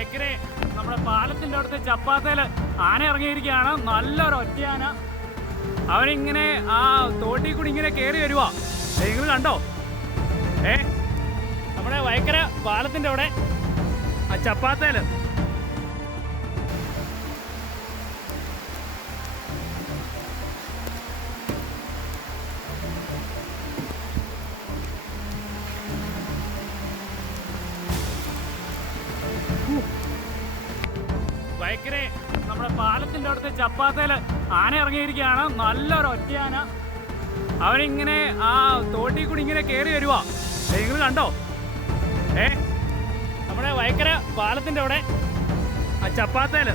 വയക്കരെ നമ്മുടെ പാലത്തിന്റെ അടുത്ത് ചപ്പാത്തയില് ആന ഇറങ്ങിയിരിക്കുകയാണ്. നല്ലൊരു ഒറ്റയാന. അവനിങ്ങനെ ആ തോട്ടിൽ കൂടി ഇങ്ങനെ കയറി വരുവാ. നിങ്ങൾ കണ്ടോ? നമ്മുടെ വയക്കര പാലത്തിന്റെ അവിടെ ആ ചപ്പാത്തയില് വയക്കരെ നമ്മുടെ പാലത്തിന്റെ അടുത്ത് ചപ്പാത്തയില് ആന ഇറങ്ങിയിരിക്കുകയാണ്. നല്ലൊരു ഒറ്റയാന. അവനിങ്ങനെ ആ തോട്ടിൽ കൂടി ഇങ്ങനെ കയറി വരുവാ. നിങ്ങൾ കണ്ടോ? നമ്മുടെ വയക്കര പാലത്തിന്റെ അവിടെ ആ ചപ്പാത്തയില്